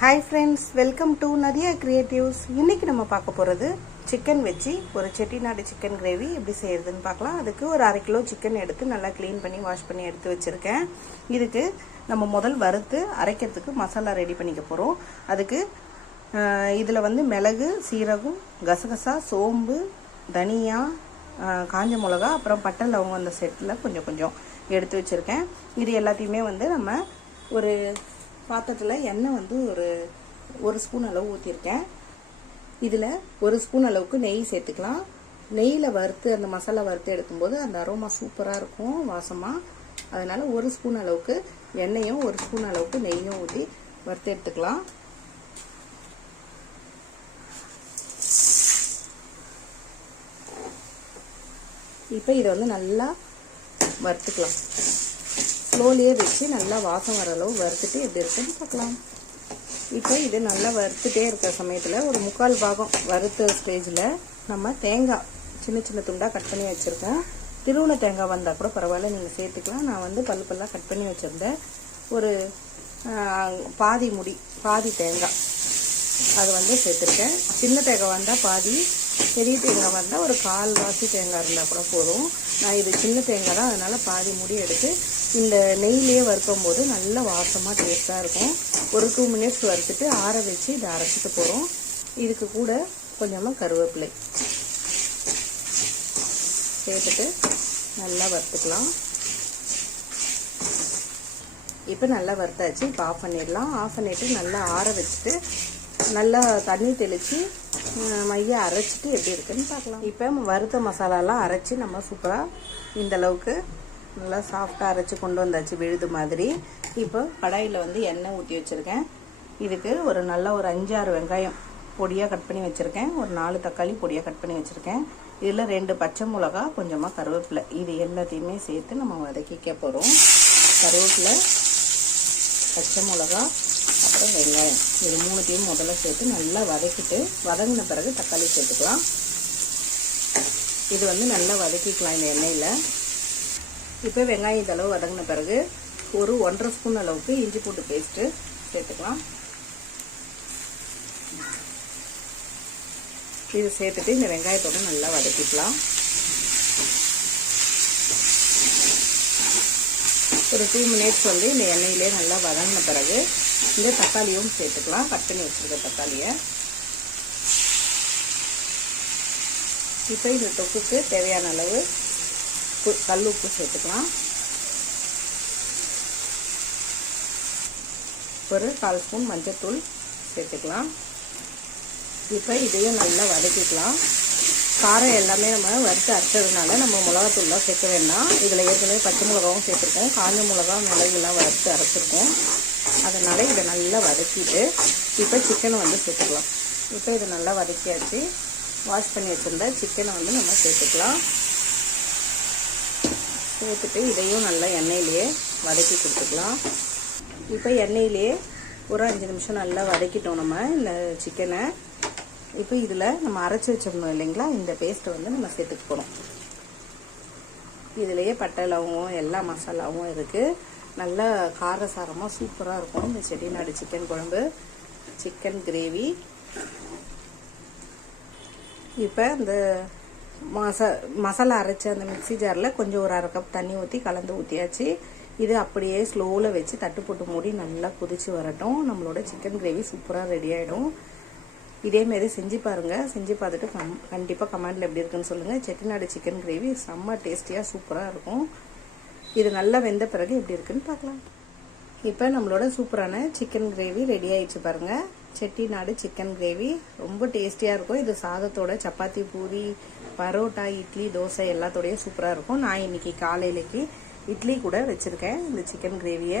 Hi friends welcome to Nadhiya creatives இன்றைக்கி நம்ம பார்க்க போகிறது சிக்கன் வச்சு ஒரு செட்டிநாடு சிக்கன் கிரேவி எப்படி செய்யறதுன்னு பார்க்கலாம். அதுக்கு ஒரு அரை கிலோ சிக்கன் எடுத்து நல்லா க்ளீன் பண்ணி வாஷ் பண்ணி எடுத்து வச்சுருக்கேன். இதுக்கு நம்ம முதல் வறுத்து அரைக்கிறதுக்கு மசாலா ரெடி பண்ணிக்க போகிறோம் அதுக்கு இதில் வந்து மிளகு சீரகம் கசகசா சோம்பு தனியா காஞ்ச மிளகா அப்புறம் பட்டை லவங்கம் அந்த செட்டில் கொஞ்சம் கொஞ்சம் எடுத்து வச்சுருக்கேன். இது எல்லாத்தையுமே வந்து நம்ம ஒரு பாத்திரத்தில் எண்ணெய் வந்து ஒரு ஒரு ஸ்பூன் அளவு ஊற்றிருக்கேன் இதில் ஒரு ஸ்பூன் அளவுக்கு நெய் சேர்த்துக்கலாம். நெய்யில் வறுத்து அந்த மசாலா வறுத்து எடுக்கும்போது அந்த அரோமா சூப்பராக இருக்கும் வாசமாக அதனால் ஒரு ஸ்பூன் அளவுக்கு எண்ணெயும் ஒரு ஸ்பூன் அளவுக்கு நெய்யும் ஊற்றி வறுத்து எடுத்துக்கலாம். இப்போ இதை வந்து நல்லா வறுத்துக்கலாம். ஸ்லோலியே வச்சு நல்லா வாசம் வர அளவு வறுத்துட்டு எப்படி இருக்குன்னு பார்க்கலாம். இப்போ இது நல்லா வறுத்துட்டே இருக்கிற சமயத்தில் ஒரு முக்கால் பாகம் வறுத்த ஸ்டேஜில் நம்ம தேங்காய் சின்ன சின்ன துண்டாக கட் பண்ணி வச்சுருக்கேன் திருவுண தேங்காய் வந்தால் கூட பரவாயில்ல நீங்கள் சேர்த்துக்கலாம். நான் வந்து பல்லு பல்லாக கட் பண்ணி வச்சுருந்தேன் ஒரு பாதி முடி பாதி தேங்காய். அது வந்து சேர்த்துருக்கேன். சின்ன தேங்காய் வந்தால் பாதி பெரிய தேங்காய் வந்தால் ஒரு கால் வாசி தேங்காய் இருந்தால் கூட போதும். நான் இது சின்ன தேங்காய் தான் அதனால் பாதி முடி எடுத்து இந்த நெய்லேயே வறுக்கும் போது நல்ல வாசமாக டேஸ்ட்டாக இருக்கும். ஒரு டூ மினிட்ஸ் வறுத்துட்டு ஆற வச்சு இதை அரைச்சிட்டு போகிறோம் இதுக்கு கூட கொஞ்சமாக கருவேப்பிலை. சேர்த்துட்டு நல்லா வறுத்துக்கலாம். இப்போ நல்லா வறுத்தாச்சு இப்போ ஆஃப் பண்ணிடலாம். ஆஃப் பண்ணிவிட்டு நல்லா ஆற வச்சுட்டு நல்லா தண்ணி தெளித்து மைய அரைச்சிட்டு எப்படி இருக்குன்னு பார்க்கலாம். இப்போ வறுத்த மசாலாலாம் அரைச்சி நம்ம சூப்பராக இந்த அளவுக்கு நல்லா சாஃப்டாக அரைச்சி கொண்டு வந்தாச்சு விழுது மாதிரி. இப்போ கடாயில் வந்து எண்ணெய் ஊற்றி வச்சுருக்கேன். இதுக்கு ஒரு நல்ல ஒரு அஞ்சாறு வெங்காயம் பொடியாக கட் பண்ணி வச்சுருக்கேன். ஒரு நாலு தக்காளி பொடியாக கட் பண்ணி வச்சுருக்கேன். இதில் ரெண்டு பச்சை மிளகா கொஞ்சமாக கருவேப்பிலை. இது எல்லாத்தையுமே சேர்த்து நம்ம வதக்கிக்க போகிறோம் கருவேப்பிலை பச்சை மிளகா அப்புறம் வெங்காயம். இது மூணுத்தையும் முதல்ல சேர்த்து நல்லா வதக்கிட்டு வதங்கின பிறகு தக்காளி சேர்த்துக்கலாம். இது வந்து நல்லா வதக்கிக்கலாம் இந்த எண்ணெயில். இப்போ வெங்காயம் இந்தளவு வதங்கின பிறகு ஒரு ஒன்றரை ஸ்பூன் அளவுக்கு இஞ்சி பூண்டு பேஸ்ட்டு சேர்த்துக்கலாம். இது சேர்த்துட்டு இந்த வெங்காயத்தோட நல்லா வதக்கிக்கலாம். ஒரு டூ மினிட்ஸ் வந்து இந்த எண்ணெயிலே நல்லா வதங்கின பிறகு இந்த தக்காளியும் சேர்த்துக்கலாம். கட் பண்ணி வச்சுருக்க தக்காளியை. இப்போ இந்த தொக்குக்கு தேவையான அளவு கல் உப்பு சேர்த்துக்கலாம். ஒரு கால் ஸ்பூன் மஞ்சத்தூள் சேர்த்துக்கலாம். இப்போ இதையும் நல்லா வதக்கிக்கலாம். காரம் எல்லாமே நம்ம வறுத்து அரைச்சதுனால நம்ம மிளகாத்தூள்லாம் சேர்க்க வேண்டாம். இதில் ஏற்கனவே பச்சை மிளகாவும் சேர்த்துருக்கோம். காஞ்ச மிளகா மிளகுலாம் வறுத்து அரைச்சிருக்கோம். அதனால் இதை நல்லா வதக்கிட்டு இப்போ சிக்கனை வந்து சேர்த்துக்கலாம். இப்போ இதை நல்லா வதக்கியாச்சு. வாஷ் பண்ணி வச்சுருந்த சிக்கனை வந்து நம்ம சேர்த்துக்கலாம். சேர்த்துட்டு இதையும் நல்லா எண்ணெயிலேயே வதக்கி கொடுத்துக்கலாம். இப்போ எண்ணெயிலேயே ஒரு அஞ்சு நிமிஷம் நல்லா வதக்கிட்டோம் நம்ம இந்த சிக்கனை இப்போ இதில் நம்ம அரைச்சி வச்சிருந்தோம் இல்லைங்களா? இந்த பேஸ்ட்டை வந்து நம்ம சேர்த்துக்க போகிறோம் இதுலேயே பட்டை லவங்கம் எல்லா மசாலாவும் இருக்குது நல்லா காரசாரமாக சூப்பராக இருக்கும். இந்த செட்டிநாடு சிக்கன் குழம்பு சிக்கன் கிரேவி. இப்போ இந்த மசா மசாலா அரைச்ச அந்த மிக்ஸி ஜாரில் கொஞ்சம் ஒரு அரை கப் தண்ணி ஊற்றி கலந்து ஊற்றியாச்சு இது அப்படியே ஸ்லோவில் வச்சு தட்டு போட்டு மூடி நல்லா குதிச்சு வரட்டும். நம்மளோட சிக்கன் கிரேவி சூப்பராக ரெடி ஆகிடும் இதேமாரி செஞ்சு பாருங்கள் செஞ்சு பார்த்துட்டு கம் கண்டிப்பாக கமெண்டில் எப்படி இருக்குன்னு சொல்லுங்கள் செட்டிநாடு சிக்கன் கிரேவி செம்ம டேஸ்டியாக சூப்பராக இருக்கும். இது நல்லா வெந்த பிறகு எப்படி இருக்குன்னு பார்க்கலாம். இப்போ நம்மளோட சூப்பரான சிக்கன் கிரேவி ரெடி ஆயிடுச்சு பாருங்கள் செட்டிநாடு சிக்கன் கிரேவி ரொம்ப டேஸ்டியாக இருக்கும். இது சாதத்தோட சப்பாத்தி பூரி பரோட்டா இட்லி தோசை எல்லாத்தோடையும் சூப்பராக இருக்கும். நான் இன்னைக்கு காலையிலக்கு இட்லி கூட வச்சுருக்கேன். இந்த சிக்கன் கிரேவியை